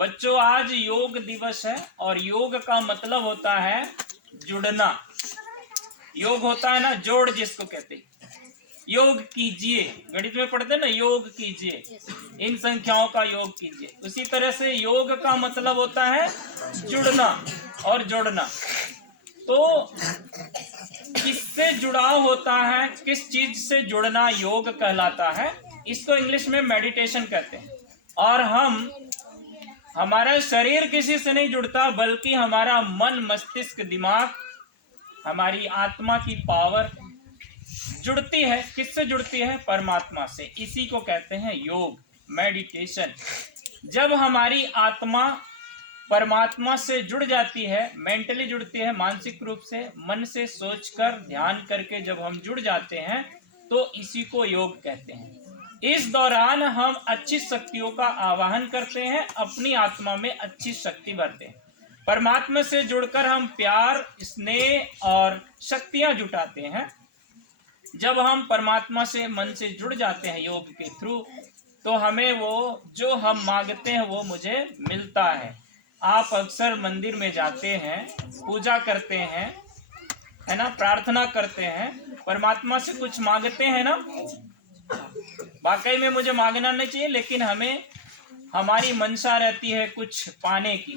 बच्चों, आज योग दिवस है और योग का मतलब होता है जुड़ना। योग होता है ना, जोड़ जिसको कहते हैं। योग कीजिए, गणित में पढ़ते हैं ना, योग कीजिए, इन संख्याओं का योग कीजिए। उसी तरह से योग का मतलब होता है जुड़ना और जोड़ना। तो किससे जुड़ाव होता है, किस चीज से जुड़ना योग कहलाता है, इसको इंग्लिश में मेडिटेशन कहते हैं। और हमारा शरीर किसी से नहीं जुड़ता, बल्कि हमारा मन, मस्तिष्क, दिमाग, हमारी आत्मा की पावर जुड़ती है। किससे जुड़ती है? परमात्मा से। इसी को कहते हैं योग, मेडिटेशन। जब हमारी आत्मा परमात्मा से जुड़ जाती है, मेंटली जुड़ती है, मानसिक रूप से, मन से सोचकर, ध्यान करके जब हम जुड़ जाते हैं, तो इसी को योग कहते हैं। इस दौरान हम अच्छी शक्तियों का आवाहन करते हैं, अपनी आत्मा में अच्छी शक्ति भरते हैं। परमात्मा से जुड़कर हम प्यार, स्नेह और शक्तियां जुटाते हैं। जब हम परमात्मा से मन से जुड़ जाते हैं योग के थ्रू, तो हमें वो जो हम मांगते हैं वो मुझे मिलता है। आप अक्सर मंदिर में जाते हैं, पूजा करते हैं, है ना, प्रार्थना करते हैं, परमात्मा से कुछ मांगते हैं ना। वाकई में मुझे मांगना नहीं चाहिए, लेकिन हमें हमारी मंशा रहती है कुछ पाने की,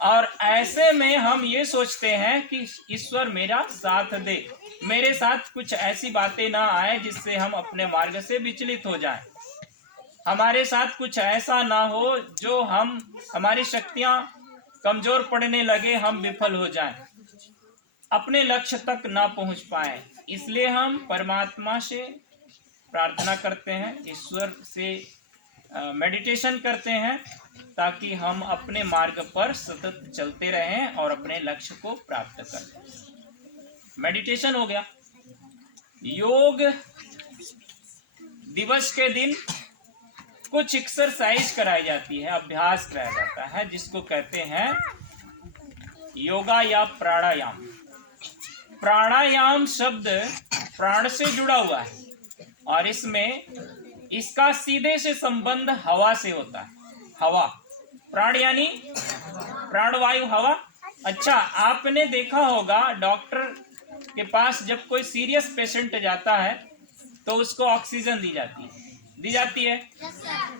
और ऐसे में हम ये सोचते हैं कि ईश्वर मेरा साथ दे, मेरे साथ कुछ ऐसी बातें ना आए जिससे हम अपने मार्ग से विचलित हो जाएं। हमारे साथ कुछ ऐसा ना हो जो हमारी शक्तियां कमजोर पड़ने लगे, हम विफल हो जाएं, अपने लक्ष्य तक ना पहुंच पाए। इसलिए हम परमात्मा से प्रार्थना करते हैं, ईश्वर से मेडिटेशन करते हैं, ताकि हम अपने मार्ग पर सतत चलते रहें और अपने लक्ष्य को प्राप्त करें। मेडिटेशन हो गया। योग दिवस के दिन कुछ एक्सरसाइज कराई जाती है, अभ्यास कराया जाता है, जिसको कहते हैं योगा या प्राणायाम। प्राणायाम शब्द प्राण से जुड़ा हुआ है और इसका सीधे से संबंध हवा से होता है। हवा, प्राण यानी प्राणवायु, हवा। अच्छा, आपने देखा होगा डॉक्टर के पास जब कोई सीरियस पेशेंट जाता है तो उसको ऑक्सीजन दी जाती है।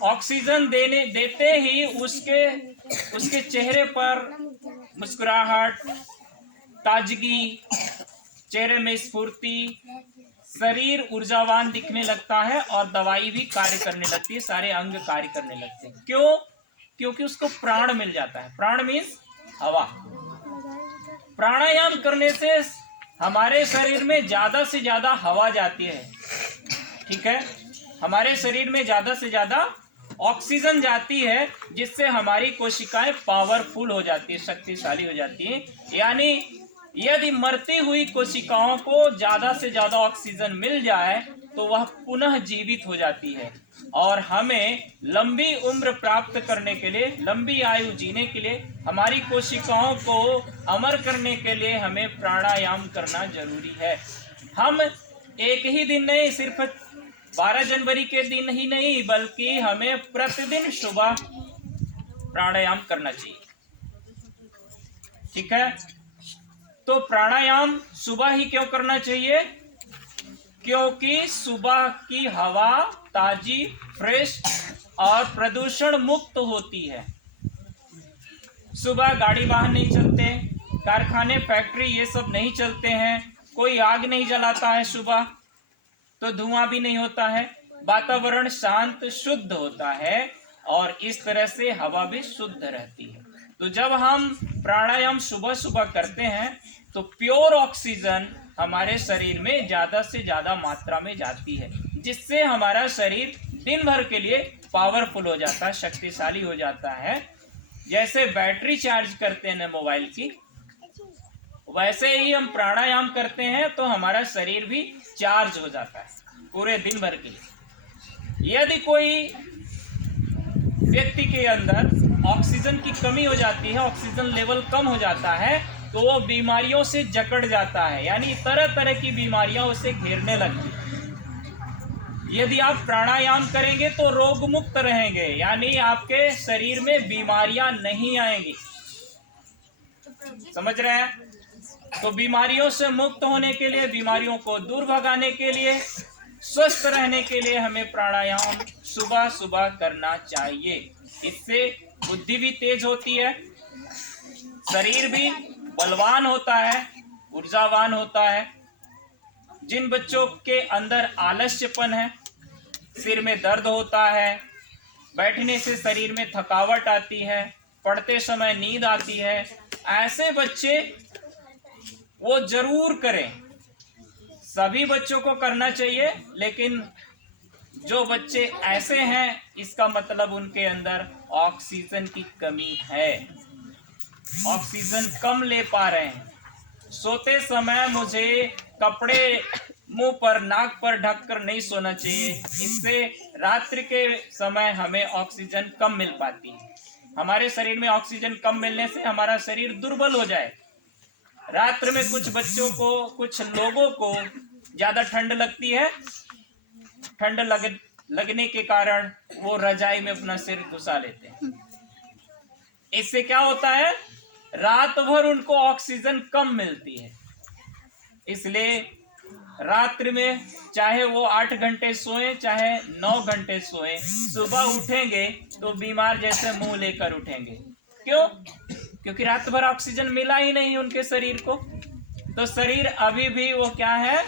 ऑक्सीजन देते ही उसके चेहरे पर मुस्कुराहट, ताजगी, चेहरे में स्फूर्ति, शरीर ऊर्जावान दिखने लगता है और दवाई भी कार्य करने लगती है, सारे अंग कार्य करने लगते हैं। क्यों? क्योंकि उसको प्राण मिल जाता है। प्राण मीन्स हवा। प्राणायाम करने से हमारे शरीर में ज्यादा से ज्यादा हवा जाती है, ठीक है, हमारे शरीर में ज्यादा से ज्यादा ऑक्सीजन जाती है, जिससे हमारी कोशिकाएं पावरफुल हो जाती है, शक्तिशाली हो जाती है। यानी यदि मरती हुई कोशिकाओं को ज्यादा से ज्यादा ऑक्सीजन मिल जाए तो वह पुनः जीवित हो जाती है, और हमें लंबी उम्र प्राप्त करने के लिए, लंबी आयु जीने के लिए, हमारी कोशिकाओं को अमर करने के लिए हमें प्राणायाम करना जरूरी है। हम एक ही दिन नहीं, सिर्फ 12 जनवरी के दिन ही नहीं, बल्कि हमें प्रतिदिन सुबह प्राणायाम करना चाहिए, ठीक है। तो प्राणायाम सुबह ही क्यों करना चाहिए? क्योंकि सुबह की हवा ताजी, फ्रेश और प्रदूषण मुक्त होती है। सुबह गाड़ी वाहन नहीं चलते, कारखाने, फैक्ट्री ये सब नहीं चलते हैं, कोई आग नहीं जलाता है सुबह, तो धुआं भी नहीं होता है, वातावरण शांत शुद्ध होता है और इस तरह से हवा भी शुद्ध रहती है। तो जब हम प्राणायाम सुबह सुबह करते हैं तो प्योर ऑक्सीजन हमारे शरीर में ज्यादा से ज्यादा मात्रा में जाती है, जिससे हमारा शरीर दिन भर के लिए पावरफुल हो जाता है, शक्तिशाली हो जाता है। जैसे बैटरी चार्ज करते हैं मोबाइल की, वैसे ही हम प्राणायाम करते हैं तो हमारा शरीर भी चार्ज हो जाता है पूरे दिन भर के लिए। यदि कोई व्यक्ति के अंदर ऑक्सीजन की कमी हो जाती है, ऑक्सीजन लेवल कम हो जाता है, तो वो बीमारियों से जकड़ जाता है, यानी तरह तरह की बीमारियां उसे घेरने लगती है। यदि आप प्राणायाम करेंगे तो रोग मुक्त रहेंगे, यानी आपके शरीर में बीमारियां नहीं आएंगी। समझ रहे हैं? तो बीमारियों से मुक्त होने के लिए, बीमारियों को दूर भगाने के लिए, स्वस्थ रहने के लिए हमें प्राणायाम सुबह सुबह करना चाहिए। इससे बुद्धि भी तेज होती है, शरीर भी बलवान होता है, ऊर्जावान होता है। जिन बच्चों के अंदर आलस्यपन है, सिर में दर्द होता है, बैठने से शरीर में थकावट आती है, पढ़ते समय नींद आती है, ऐसे बच्चे वो जरूर करें। सभी बच्चों को करना चाहिए, लेकिन जो बच्चे ऐसे हैं, इसका मतलब उनके अंदर ऑक्सीजन की कमी है, ऑक्सीजन कम ले पा रहे हैं। सोते समय मुझे कपड़े मुंह पर, नाक पर ढककर नहीं सोना चाहिए। इससे रात्रि के समय हमें ऑक्सीजन कम मिल पाती है। हमारे शरीर में ऑक्सीजन कम मिलने से हमारा शरीर दुर्बल हो जाए। रात्र में कुछ बच्चों को, कुछ लोगों को ज्यादा ठंड लगती है, ठंड लगने के कारण वो रजाई में अपना सिर घुसा लेते हैं। इससे क्या होता है, रात भर उनको ऑक्सीजन कम मिलती है। इसलिए रात्रि में चाहे वो 8 घंटे सोए, चाहे 9 घंटे सोए, सुबह उठेंगे तो बीमार जैसे मुंह लेकर उठेंगे। क्यों? क्योंकि रात भर ऑक्सीजन मिला ही नहीं उनके शरीर को। तो शरीर अभी भी वो क्या है,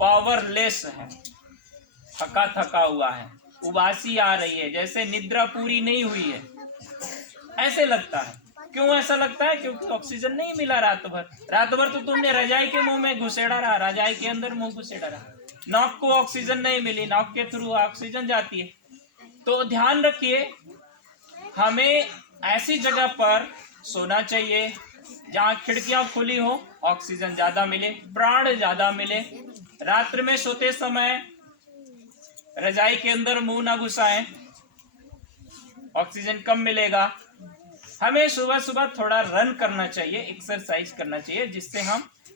पावरलेस है, थका थका हुआ है, उबासी आ रही है, जैसे निद्रा पूरी नहीं हुई है, ऐसे लगता है। क्यों ऐसा लगता है? क्योंकि ऑक्सीजन नहीं मिला रात भर। रात भर तो तुमने रजाई के मुंह में घुसेड़ा रहा, रजाई के अंदर मुंह घुसेड़ा रहा, नाक को ऑक्सीजन नहीं मिली, नाक के थ्रू ऑक्सीजन जाती है। तो ध्यान रखिए, हमें ऐसी जगह पर सोना चाहिए जहां खिड़कियां खुली हो, ऑक्सीजन ज्यादा मिले, प्राण ज्यादा मिले। रात्रि में सोते समय रजाई के अंदर मुंह ना घुसाएं, ऑक्सीजन कम मिलेगा। हमें सुबह सुबह थोड़ा रन करना चाहिए, एक्सरसाइज करना चाहिए, जिससे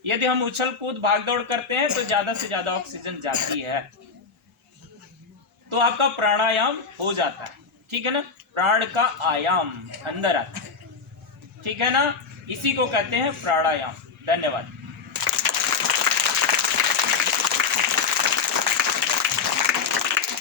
यदि हम उछल कूद भाग दौड़ करते हैं तो ज्यादा से ज्यादा ऑक्सीजन जाती है, तो आपका प्राणायाम हो जाता है। ठीक है ना? प्राण का आयाम अंदर आता है। ठीक है ना? इसी को कहते हैं प्राणायाम। धन्यवाद।